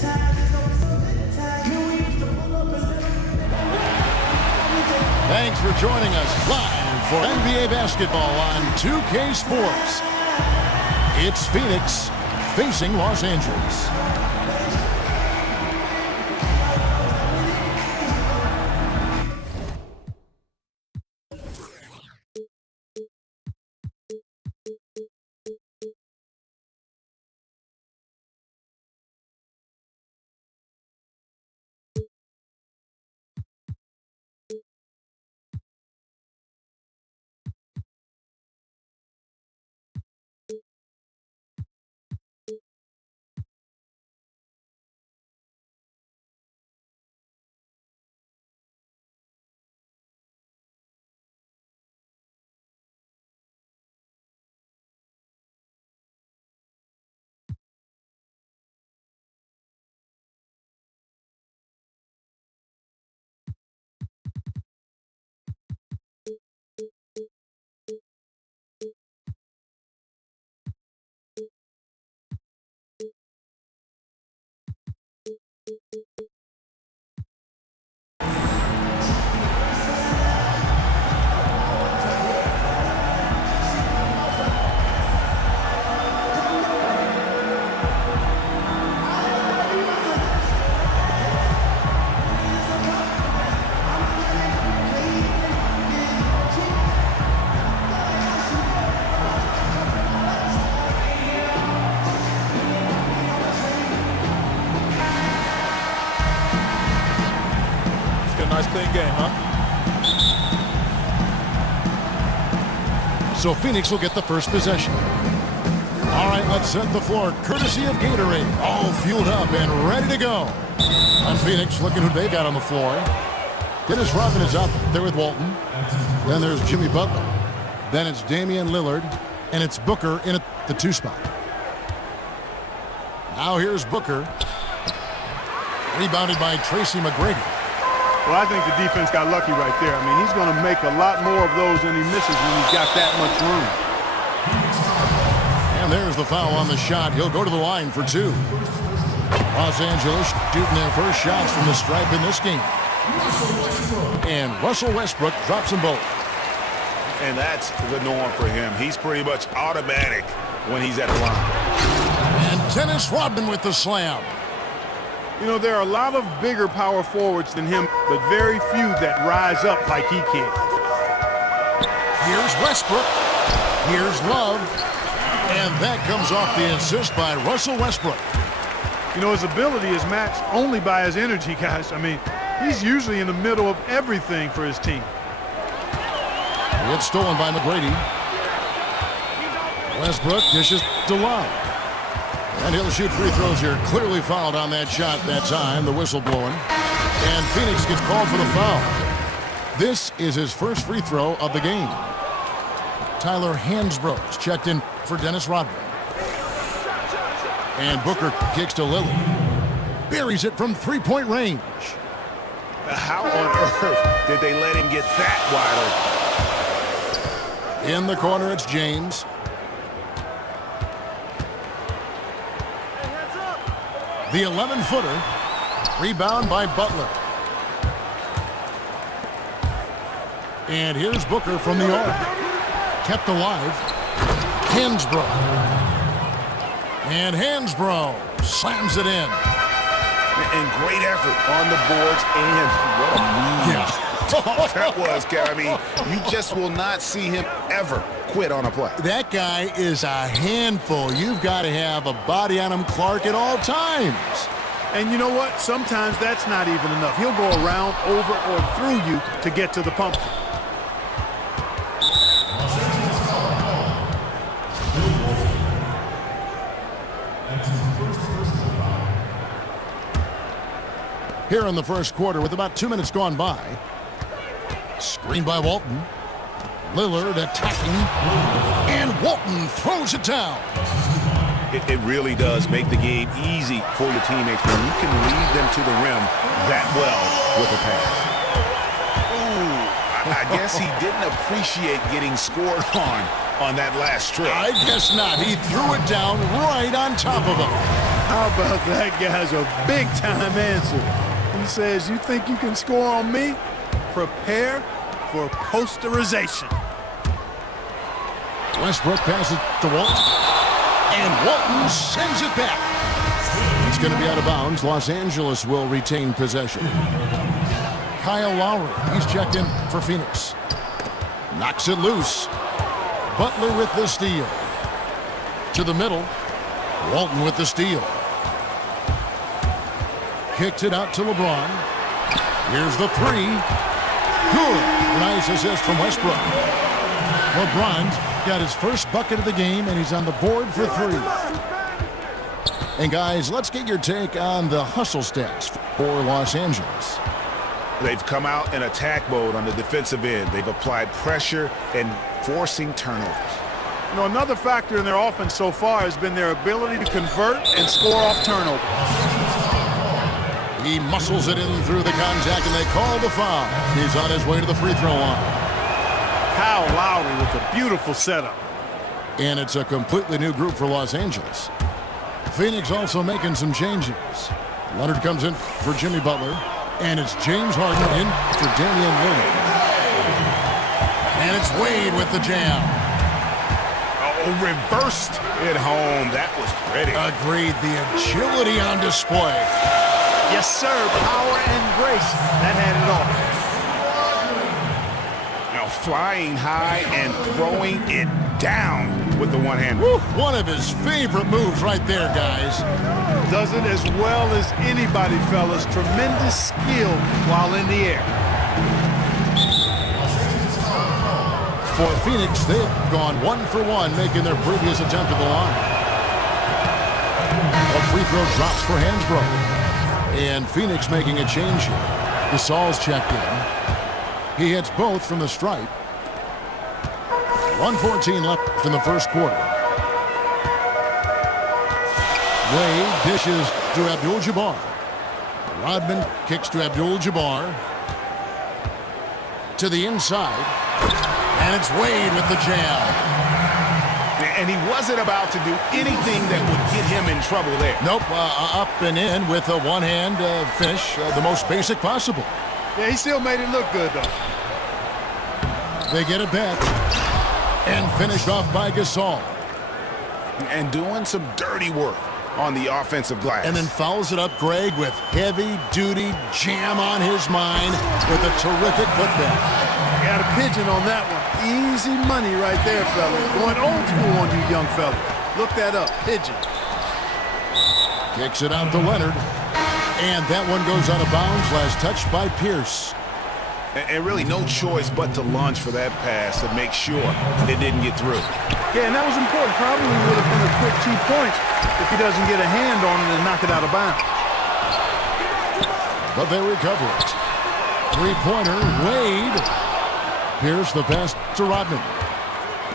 Thanks for joining us live for NBA basketball on 2K Sports. It's Phoenix facing Los Angeles. Nice clean game, huh? So Phoenix will get the first possession. All right, let's set the floor courtesy of Gatorade. All fueled up and ready to go. And Phoenix looking who they got on the floor. Dennis Rodman is up there with Walton. Then there's Jimmy Butler. Then it's Damian Lillard. And it's Booker in at the 2 spot. Now here's Booker. Rebounded by Tracy McGrady. Well, I think the defense got lucky right there. I mean, he's going to make a lot more of those than he misses when he's got that much room. And there's the foul on the shot. He'll go to the line for 2. Los Angeles shooting their first shots from the stripe in this game. And Russell Westbrook drops them both. And that's the norm for him. He's pretty much automatic when he's at the line. And Dennis Rodman with the slam. You know, there are a lot of bigger power forwards than him, but very few that rise up like he can. Here's Westbrook. Here's Love. And that comes off the assist by Russell Westbrook. You know, his ability is matched only by his energy, guys. I mean, he's usually in the middle of everything for his team. It's stolen by McGrady. Westbrook dishes to Love. And he'll shoot free throws here. Clearly fouled on that shot that time. The whistle blowing. And Phoenix gets called for the foul. This is his first free throw of the game. Tyler Hansbrough's checked in for Dennis Rodman. And Booker kicks to Lillard. Buries it from three-point range. How on earth did they let him get that wide open? In the corner, it's James. The 11-footer. Rebound by Butler. And here's Booker from the arc. Kept alive. Hansbrough. And Hansbrough slams it in. And great effort on the boards, and what a move. Yeah. That was, I mean, you just will not see him ever quit on a play. That guy is a handful. You've got to have a body on him, Clark, at all times. And you know what? Sometimes that's not even enough. He'll go around, over, or through you to get to the pump. Here in the first quarter with about 2 minutes gone by. Screen by Walton. Lillard attacking. And Walton throws it down. It really does make the game easy for your teammates when you can lead them to the rim that well with a pass. Ooh, I guess he didn't appreciate getting scored on that last trip. I guess not. He threw it down right on top of him. How about that guy's a big-time answer? He says, you think you can score on me? Prepare for posterization. Westbrook passes to Walton. And Walton sends it back. It's going to be out of bounds. Los Angeles will retain possession. Kyle Lowry, he's checked in for Phoenix. Knocks it loose. Butler with the steal. To the middle. Walton with the steal. Kicked it out to LeBron. Here's the three. Good. Nice assist from Westbrook. LeBron's got his first bucket of the game, and he's on the board for three. And guys, let's get your take on the hustle stats for Los Angeles. They've come out in attack mode on the defensive end. They've applied pressure and forcing turnovers. You know, another factor in their offense so far has been their ability to convert and score off turnovers. He muscles it in through the contact, and they call the foul. He's on his way to the free throw line. Kyle Lowry with a beautiful setup. And it's a completely new group for Los Angeles. Phoenix also making some changes. Leonard comes in for Jimmy Butler, and it's James Harden in for Damian Lillard. And it's Wade with the jam. Oh, reversed it home. That was pretty. Agreed. The agility on display. Yes, sir. Power and grace. That had it all. Now flying high and throwing it down with the one hand. One of his favorite moves right there, guys. Does it as well as anybody, fellas. Tremendous skill while in the air. For Phoenix, they've gone 1 for 1, making their previous attempt at the line. A free throw drops for Hansbrough. And Phoenix making a change here. Gasol's checked in. He hits both from the stripe. 1:14 left in the first quarter. Wade dishes to Abdul-Jabbar. Rodman kicks to Abdul-Jabbar. To the inside. And it's Wade with the jam. And he wasn't about to do anything that would get him in trouble there. Nope, up and in with a one-hand finish, the most basic possible. Yeah, he still made it look good, though. They get it back. And finished off by Gasol. And doing some dirty work on the offensive glass. And then fouls it up Greg with heavy-duty jam on his mind with a terrific putback. Got a pigeon on that one. Easy money right there, fellas. Going old school on you young fellas. Look that up. Pigeon. Kicks it out to Leonard. And that one goes out of bounds. Last touch by Pierce. And really no choice but to lunge for that pass to make sure it didn't get through. Yeah, and that was important. Probably would have been a quick 2 points if he doesn't get a hand on it and knock it out of bounds. But they recover it. Three-pointer, Wade. Pierce the pass to Rodman.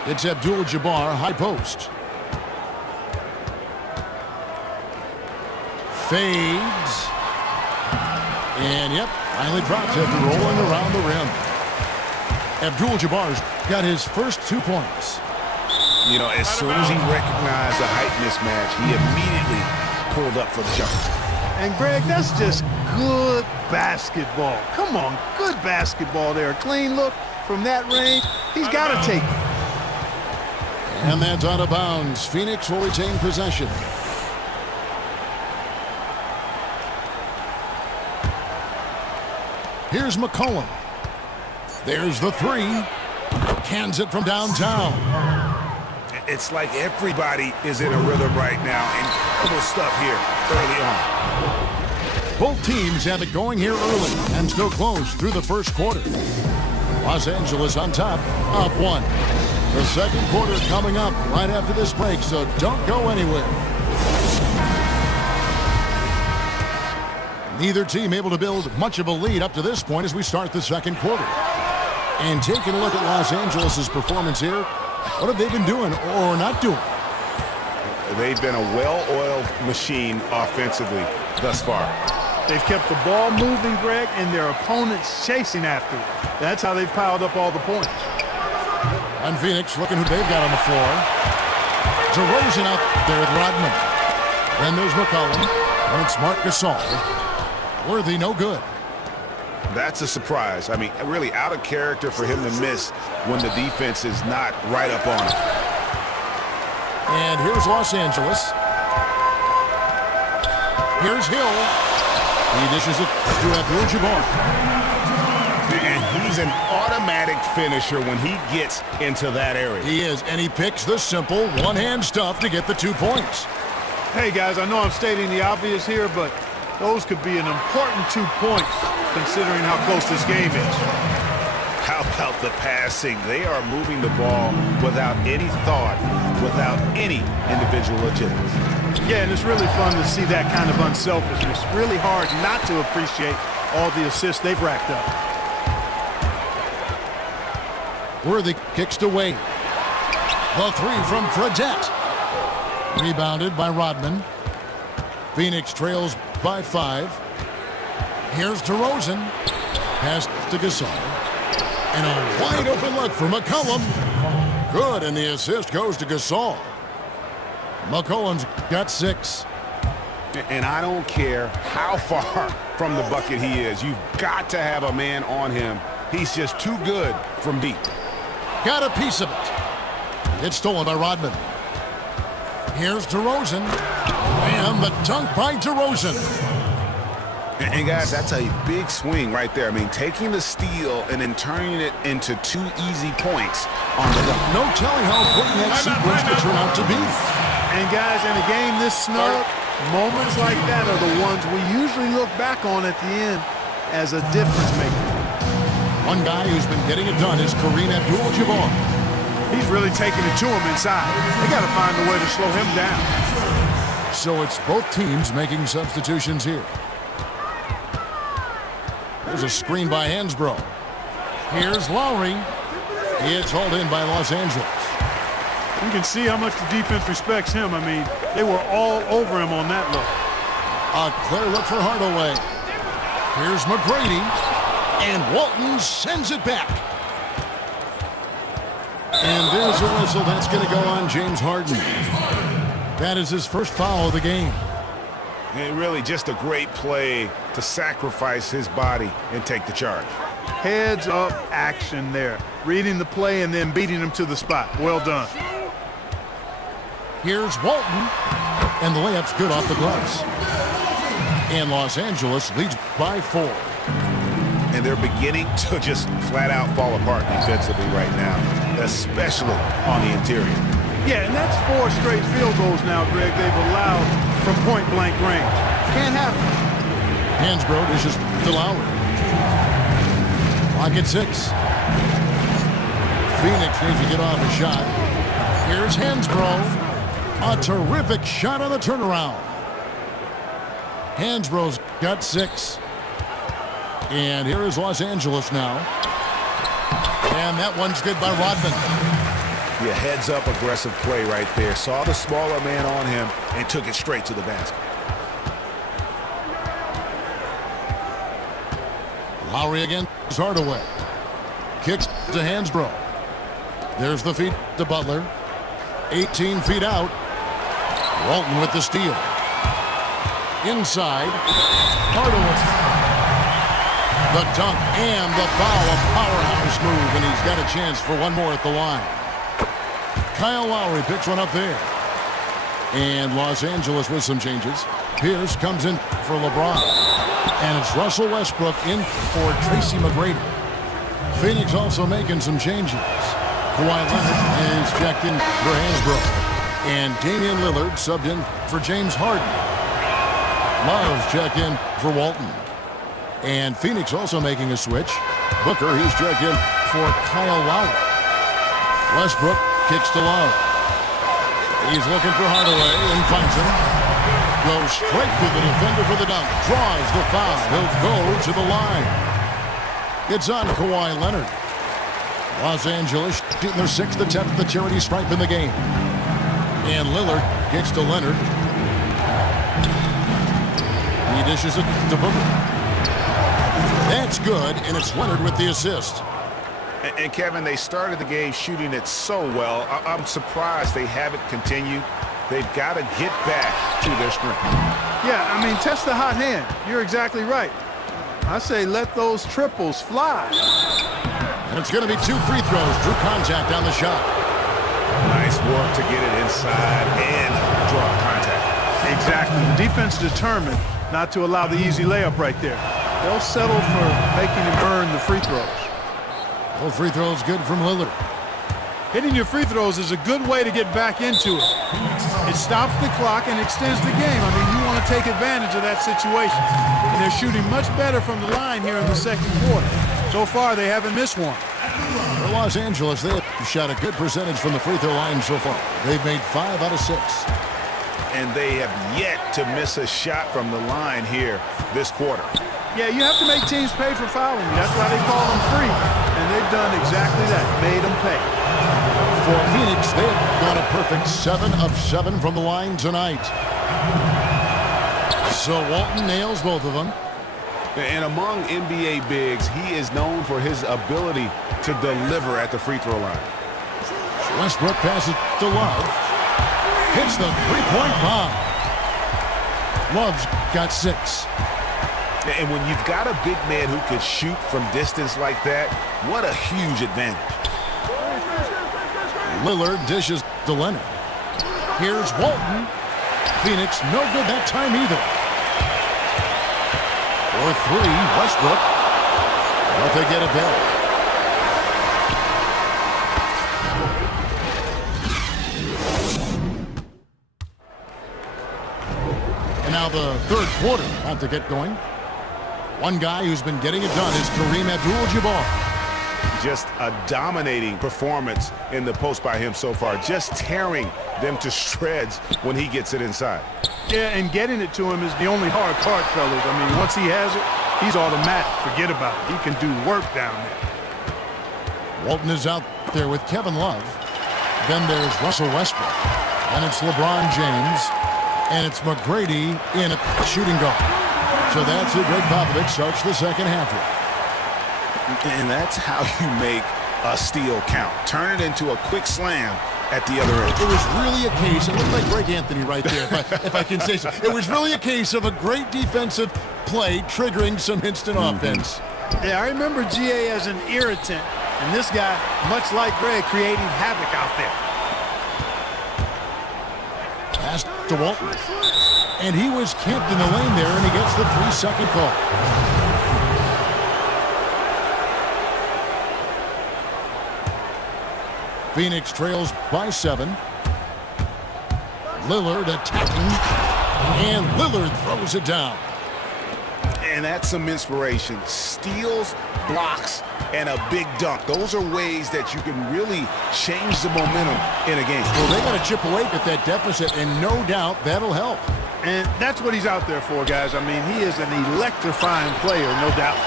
It's Abdul-Jabbar, high post. Fades. And, yep, finally drops after rolling around the rim. Abdul-Jabbar's got his first 2 points. You know, as soon as he recognized the height mismatch, he immediately pulled up for the jumper. And, Greg, that's just good basketball. Come on, good basketball there. A clean look from that range. He's got to take it. And that's out of bounds. Phoenix will retain possession. Here's McCollum. There's the three. Cans it from downtown. It's like everybody is in a rhythm right now. Incredible stuff here early on. Both teams have it going here early and still close through the first quarter. Los Angeles on top, up 1. The second quarter coming up right after this break, so don't go anywhere. Neither team able to build much of a lead up to this point as we start the second quarter. And taking a look at Los Angeles' performance here, what have they been doing or not doing? They've been a well-oiled machine offensively thus far. They've kept the ball moving, Greg, and their opponents chasing after it. That's how they've piled up all the points. And Phoenix looking who they've got on the floor. DeRozan out there with Rodman. Then there's McCollum, and it's Marc Gasol. Worthy, no good. That's a surprise. I mean, really out of character for him to miss when the defense is not right up on him. And here's Los Angeles. Here's Hill. He dishes it to Abdul-Jabbar. And he's an automatic finisher when he gets into that area. He is, and he picks the simple one-hand stuff to get the 2 points. Hey, guys, I know I'm stating the obvious here, but those could be an important 2 points considering how close this game is. How about the passing? They are moving the ball without any thought, without any individual agility. Yeah, and it's really fun to see that kind of unselfishness. Really hard not to appreciate all the assists they've racked up. Worthy kicks to Wade. The 3 from Fredette. Rebounded by Rodman. Phoenix trails by 5. Here's DeRozan. Pass to Gasol. And a wide open look for McCollum. Good, and the assist goes to Gasol. McCollum's got 6. And I don't care how far from the bucket he is. You've got to have a man on him. He's just too good from deep. Got a piece of it. It's stolen by Rodman. Here's DeRozan. And the dunk by DeRozan. And guys, that's a big swing right there. I mean, taking the steal and then turning it into 2 easy points on the dunk. No telling how important that sequence could turn out to be. And guys, in a game this snug, moments like that are the ones we usually look back on at the end as a difference maker. One guy who's been getting it done is Kareem Abdul-Jabbar. He's really taking it to him inside. They got to find a way to slow him down. So it's both teams making substitutions here. There's a screen by Hansbrough. Here's Lowry. It's hauled in by Los Angeles. You can see how much the defense respects him. I mean, they were all over him on that look. A clear look for Hardaway. Here's McGrady. And Walton sends it back. And there's a whistle. That's going to go on James Harden. That is his first foul of the game. And really just a great play to sacrifice his body and take the charge. Heads up action there. Reading the play and then beating him to the spot. Well done. Here's Walton. And the layup's good off the glass. And Los Angeles leads by 4. And they're beginning to just flat out fall apart defensively right now, especially on the interior. Yeah, and that's 4 straight field goals now, Greg, they've allowed from point-blank range. Can't happen. Hansbrough dishes to Lowry. Clock at 6. Phoenix needs to get off a shot. Here's Hansbrough. A terrific shot on the turnaround. Hansbrough's got 6. And here is Los Angeles now. And that one's good by Rodman. Yeah, heads up aggressive play right there. Saw the smaller man on him and took it straight to the basket. Lowry again is Hardaway. Kicks to Hansbrough. There's the feed to Butler. 18 feet out. Walton with the steal. Inside. Hardaway. The dunk and the foul, a powerhouse move, and he's got a chance for one more at the line. Kyle Lowry picks one up there. And Los Angeles with some changes. Pierce comes in for LeBron. And it's Russell Westbrook in for Tracy McGrady. Phoenix also making some changes. Kawhi Leonard is checked in for Hansbrough. And Damian Lillard subbed in for James Harden. Miles checked in for Walton. And Phoenix also making a switch. Booker, he's checked in for Kyle Lowry. Westbrook kicks to Love. He's looking for Hardaway and finds him. Goes straight to the defender for the dunk. Draws the foul. He'll go to the line. It's on Kawhi Leonard. Los Angeles shooting their 6th attempt at the charity stripe in the game. And Lillard kicks to Leonard. He dishes it to Booker. That's good, and it's Leonard with the assist. And Kevin, they started the game shooting it so well. I'm surprised they haven't continued. They've got to get back to their strength. Yeah, I mean, test the hot hand. You're exactly right. I say let those triples fly. And it's going to be 2 free throws. Drew contact on the shot. Nice work to get it inside and draw contact. Exactly. The defense determined not to allow the easy layup right there. They'll settle for making him earn the free throws. Both free throws good from Lillard. Hitting your free throws is a good way to get back into it. It stops the clock and extends the game. I mean, you want to take advantage of that situation. And they're shooting much better from the line here in the second quarter. So far, they haven't missed one. For Los Angeles, they have shot a good percentage from the free throw line so far. They've made 5 out of 6. And they have yet to miss a shot from the line here this quarter. Yeah, you have to make teams pay for fouling you. That's why they call them free. And they've done exactly that, made them pay. For Phoenix, they've got a perfect 7 of 7 from the line tonight. So Walton nails both of them. And among NBA bigs, he is known for his ability to deliver at the free throw line. Westbrook passes to Love. Hits the three-point bomb. Love's got 6. And when you've got a big man who could shoot from distance like that, what a huge advantage. Lillard dishes to Leonard. Here's Walton. Phoenix no good that time either. For 3, Westbrook. But they get it back. And now the third quarter about to get going. One guy who's been getting it done is Kareem Abdul-Jabbar. Just a dominating performance in the post by him so far. Just tearing them to shreds when he gets it inside. Yeah, and getting it to him is the only hard part, fellas. I mean, once he has it, he's automatic. Forget about it. He can do work down there. Walton is out there with Kevin Love. Then there's Russell Westbrook. And it's LeBron James. And it's McGrady in a shooting guard. So that's who Greg Popovich starts the second half with. And that's how you make a steal count. Turn it into a quick slam at the other end. It was really a case, it looked like Greg Anthony right there, if I can say so. It was really a case of a great defensive play triggering some instant offense. Yeah, I remember GA as an irritant, and this guy, much like Greg, creating havoc out there. Pass to Walton. And he was camped in the lane there, and he gets the 3-second call. Phoenix trails by 7. Lillard attacking, and Lillard throws it down. And that's some inspiration. Steals, blocks, and a big dunk. Those are ways that you can really change the momentum in a game. Well, they got to chip away at that deficit, and no doubt that'll help. And that's what he's out there for, guys. I mean, he is an electrifying player, no doubt.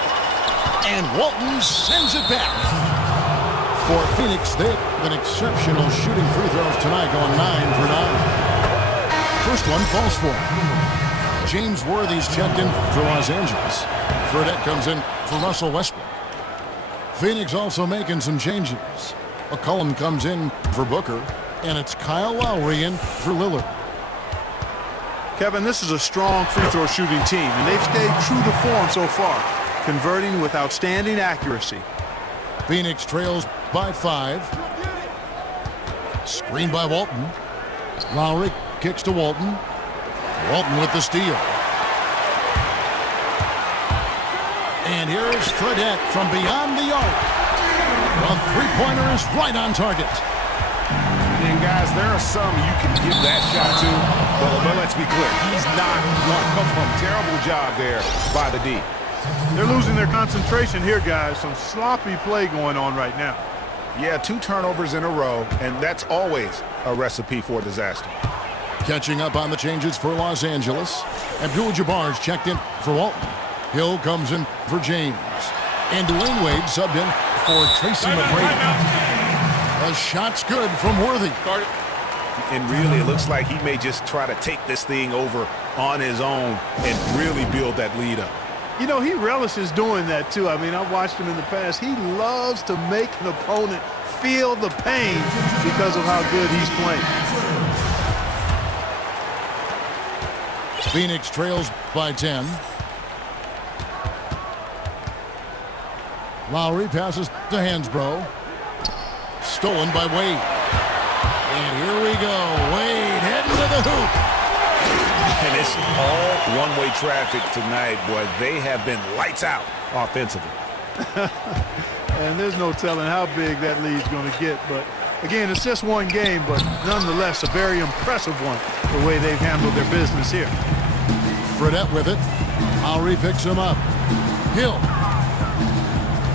And Walton sends it back. For Phoenix, they've been exceptional shooting free throws tonight, going 9 for 9. First one falls for him. James Worthy's checked in for Los Angeles. Fredette comes in for Russell Westbrook. Phoenix also making some changes. McCollum comes in for Booker, and it's Kyle Lowry in for Lillard. Kevin, this is a strong free throw shooting team, and they've stayed true to form so far, converting with outstanding accuracy. Phoenix trails by 5. Screen by Walton. Lowry kicks to Walton. Walton with the steal. And here's Fredette from beyond the arc. The three-pointer is right on target. And guys, there are some you can give that shot to, but let's be clear, he's not one of them. Terrible job there by the D. They're losing their concentration here, guys. Some sloppy play going on right now. Yeah, 2 turnovers in a row, and that's always a recipe for disaster. Catching up on the changes for Los Angeles. Abdul-Jabbar's checked in for Walton. Hill comes in for James. And Dwayne Wade subbed in for Tracy McGrady. The shot's good from Worthy. And really, it looks like he may just try to take this thing over on his own and really build that lead up. You know, he relishes doing that, too. I mean, I've watched him in the past. He loves to make an opponent feel the pain because of how good he's playing. Phoenix trails by 10. Lowry passes to Hansbrough. Stolen by Wade. And here we go. Wade heading to the hoop. And it's all one-way traffic tonight, boy. They have been lights out offensively. And there's no telling how big that lead's going to get. But, again, it's just one game, but nonetheless a very impressive one, the way they've handled their business here. Fredette with it. Lowry picks him up. Hill.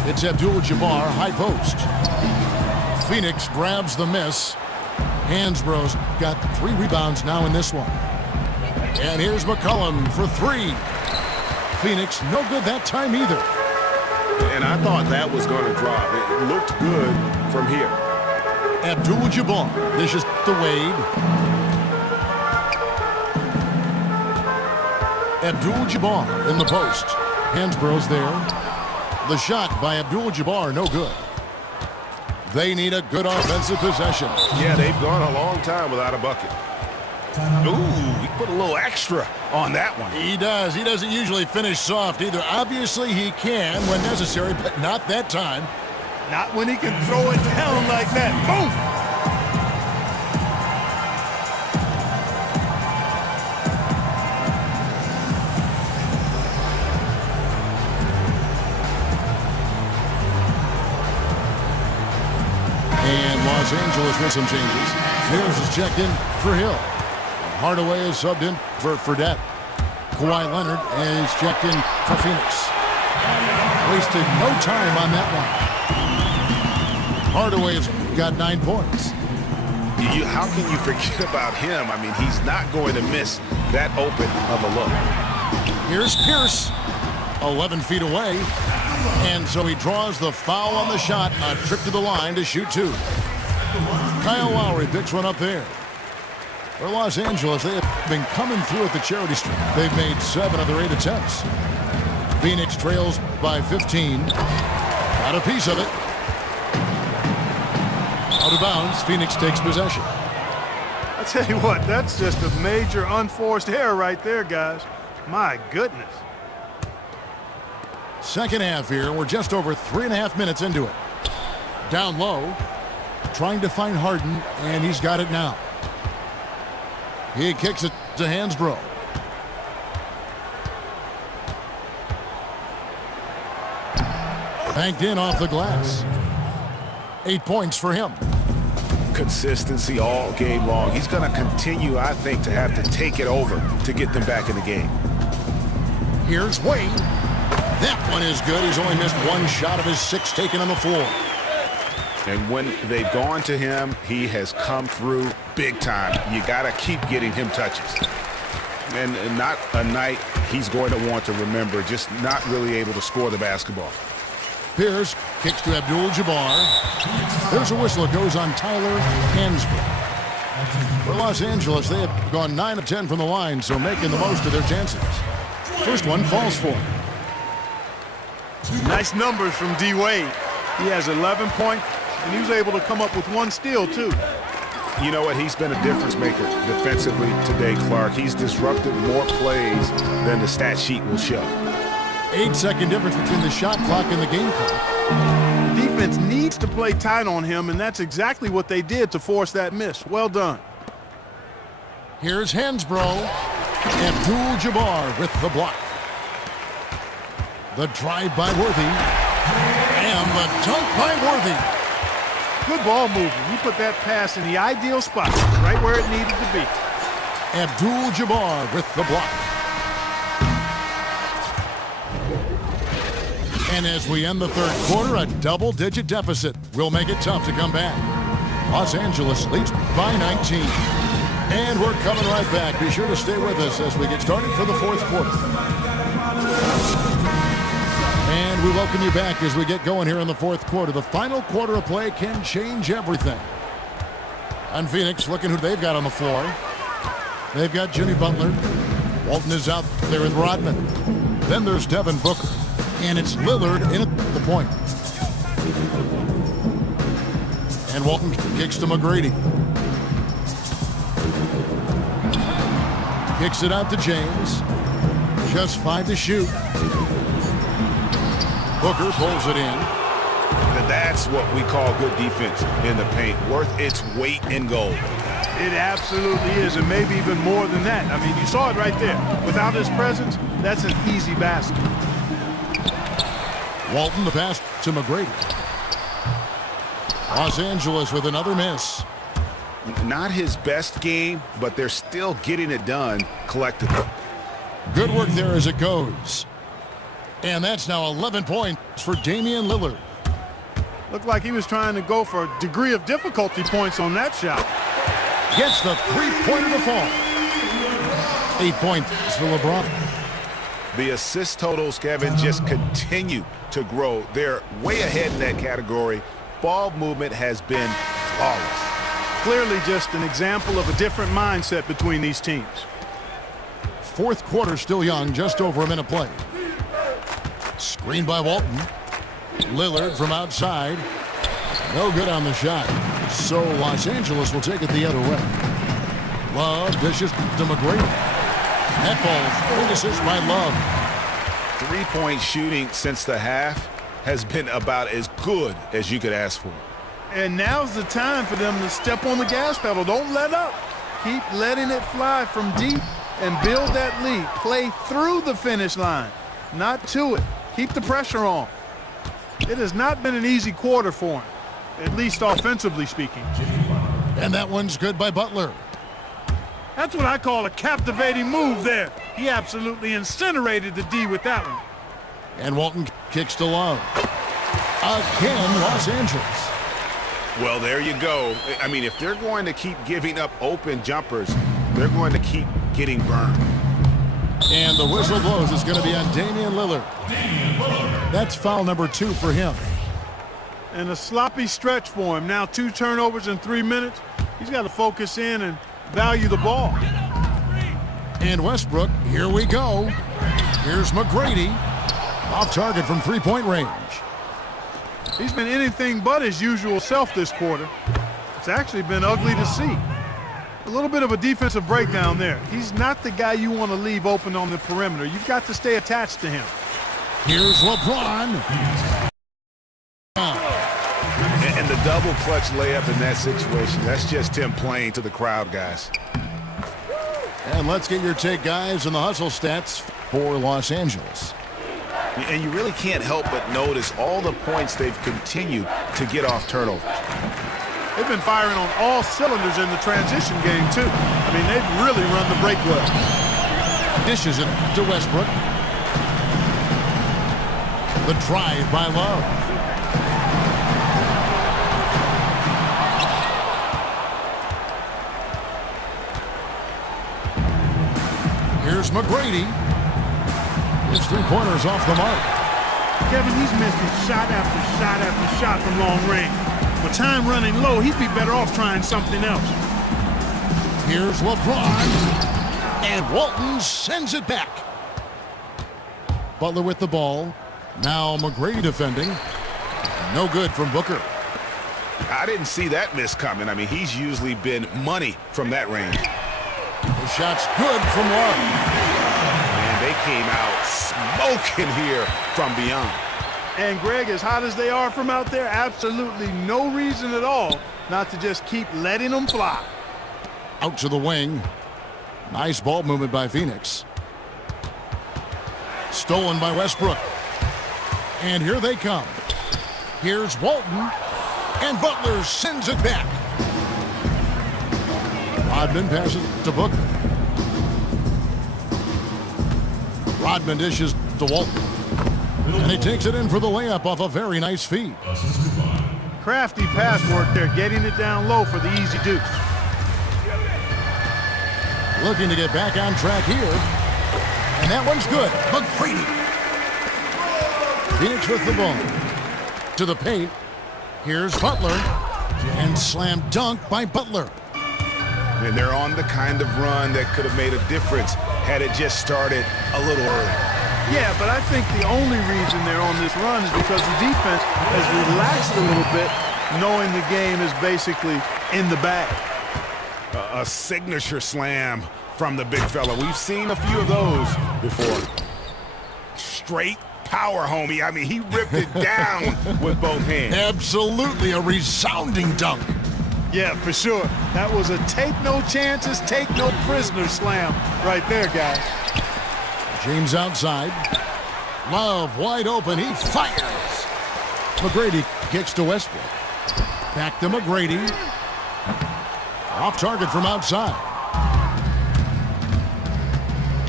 It's Abdul-Jabbar, high post. Phoenix grabs the miss. Hansborough's got 3 rebounds now in this one. And here's McCollum for 3. Phoenix no good that time either. And I thought that was going to drop. It looked good from here. Abdul-Jabbar dishes to Wade. Abdul-Jabbar in the post. Hansborough's there. The shot by Abdul-Jabbar, no good. They need a good offensive possession. Yeah, they've gone a long time without a bucket. Ooh, he put a little extra on that one. He does. He doesn't usually finish soft either. Obviously, he can when necessary, but not that time. Not when he can throw it down like that. Boom! And Los Angeles with some changes. Mears is checked in for Hill. Hardaway is subbed in for Fredette. Kawhi Leonard is checked in for Phoenix. Wasted no time on that one. Hardaway's got 9 points. How can you forget about him? I mean, he's not going to miss that open of a look. Here's Pierce, 11 feet away. And so he draws the foul on the shot. A trip to the line to shoot 2. Kyle Lowry picks one up there. For Los Angeles, they have been coming through at the charity stripe. They've made 7 of their 8 attempts. Phoenix trails by 15. Got a piece of it. Out of bounds, Phoenix takes possession. I tell you what, that's just a major unforced error right there, guys. My goodness. Second half here, and we're just over 3.5 minutes into it. Down low, trying to find Harden, and he's got it now. He kicks it to Hansbrough. Banked in off the glass. 8 points for him. Consistency all game long. He's going to continue, I think, to have to take it over to get them back in the game. Here's Wade. That one is good. He's only missed 1 shot of his 6 taken on the floor. And when they've gone to him, he has come through big time. You got to keep getting him touches. And not a night he's going to want to remember, just not really able to score the basketball. Pierce kicks to Abdul-Jabbar. There's a whistle that goes on Tyler Hansbrough. For Los Angeles, they have gone 9 of 10 from the line, so making the most of their chances. First one falls for him. Nice numbers from D. Wade. He has 11 points, and he was able to come up with 1 steal, too. You know what? He's been a difference maker defensively today, Clark. He's disrupted more plays than the stat sheet will show. 8-second difference between the shot clock and the game clock. Defense needs to play tight on him, and that's exactly what they did to force that miss. Well done. Here's Hansbrough. Abdul-Jabbar with the block. The drive by Worthy. And the dunk by Worthy. Good ball movement. He put that pass in the ideal spot, right where it needed to be. Abdul-Jabbar with the block. And as we end the third quarter, a double-digit deficit will make it tough to come back. Los Angeles leads by 19. And we're coming right back. Be sure to stay with us as we get started for the fourth quarter. And we welcome you back as we get going here in the fourth quarter. The final quarter of play can change everything. And Phoenix looking who they've got on the floor. They've got Jimmy Butler. Walton is out there with Rodman. Then there's Devin Booker. And it's Lillard in at the point. And Walton kicks to McGrady. Kicks it out to James. Just 5 to shoot. Booker pulls it in. And that's what we call good defense in the paint, worth its weight in gold. It absolutely is, and maybe even more than that. I mean, you saw it right there. Without his presence, that's an easy basket. Walton the pass to McGrady. Los Angeles with another miss. Not his best game, but they're still getting it done collectively. Good work there as it goes. And that's now 11 points for Damian Lillard. Looked like he was trying to go for a degree of difficulty points on that shot. Gets the three-pointer to fall. 8 points for LeBron. The assist totals, Kevin, just continue to grow. They're way ahead in that category. Ball movement has been flawless. Clearly just an example of a different mindset between these teams. Fourth quarter still young, just over a minute play. Screen by Walton. Lillard from outside. No good on the shot. So Los Angeles will take it the other way. Love dishes to McGrady. That ball, big assist by Love. 3-point shooting since the half has been about as good as you could ask for. And now's the time for them to step on the gas pedal. Don't let up. Keep letting it fly from deep and build that lead. Play through the finish line, not to it. Keep the pressure on. It has not been an easy quarter for him, at least offensively speaking. And that one's good by Butler. That's what I call a captivating move there. He absolutely incinerated the D with that one. And Walton kicks to Love. Again, Los Angeles. Well, there you go. I mean, if they're going to keep giving up open jumpers, they're going to keep getting burned. And the whistle blows. It's going to be on Damian Lillard. That's foul number 2 for him. And a sloppy stretch for him. Now 2 turnovers in 3 minutes. He's got to focus in and value the ball. And Westbrook, here we go. Here's McGrady. Off target from three-point range. He's been anything but his usual self this quarter. It's actually been ugly to see. A little bit of a defensive breakdown there. He's not the guy you want to leave open on the perimeter. You've got to stay attached to him. Here's LeBron. And the double clutch layup in that situation, that's just him playing to the crowd, guys. And let's get your take, guys, on the hustle stats for Los Angeles. And you really can't help but notice all the points they've continued to get off turnovers. They've been firing on all cylinders in the transition game, too. I mean, they've really run the break well. Dishes it to Westbrook. The drive by Love. Here's McGrady. His three-pointers off the mark. Kevin, he's missing shot after shot after shot from long range. With time running low, he'd be better off trying something else. Here's LeBron. And Walton sends it back. Butler with the ball. Now McGrady defending. No good from Booker. I didn't see that miss coming. I mean, he's usually been money from that range. The shot's good from Love. And they came out smoking here from beyond. And Greg, as hot as they are from out there, absolutely no reason at all not to just keep letting them fly. Out to the wing. Nice ball movement by Phoenix. Stolen by Westbrook. And here they come. Here's Walton. And Butler sends it back. Rodman passes to Booker. Rodman dishes to Walton. And he takes it in for the layup off a very nice feed. Crafty pass work there, getting it down low for the easy deuce. Looking to get back on track here. And that one's good. McGrady. Phoenix with the ball. To the paint. Here's Butler. And slam dunk by Butler. And they're on the kind of run that could have made a difference had it just started a little earlier. Yeah, but I think the only reason they're on this run is because the defense has relaxed a little bit, knowing the game is basically in the bag. A signature slam from the big fella. We've seen a few of those before. Straight power, homie. I mean, he ripped it down with both hands. Absolutely a resounding dunk. Yeah, for sure. That was a take no chances, take no prisoner slam right there, guys. James outside. Love wide open. He fires. McGrady kicks to Westbrook. Back to McGrady. Off target from outside.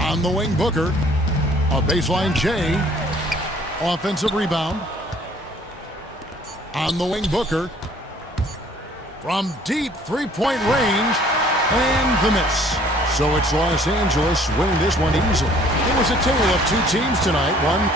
On the wing, Booker. A baseline J. Offensive rebound. On the wing, Booker. From deep three-point range. And the miss. So it's Los Angeles winning this one easily. It was a tale of two teams tonight. One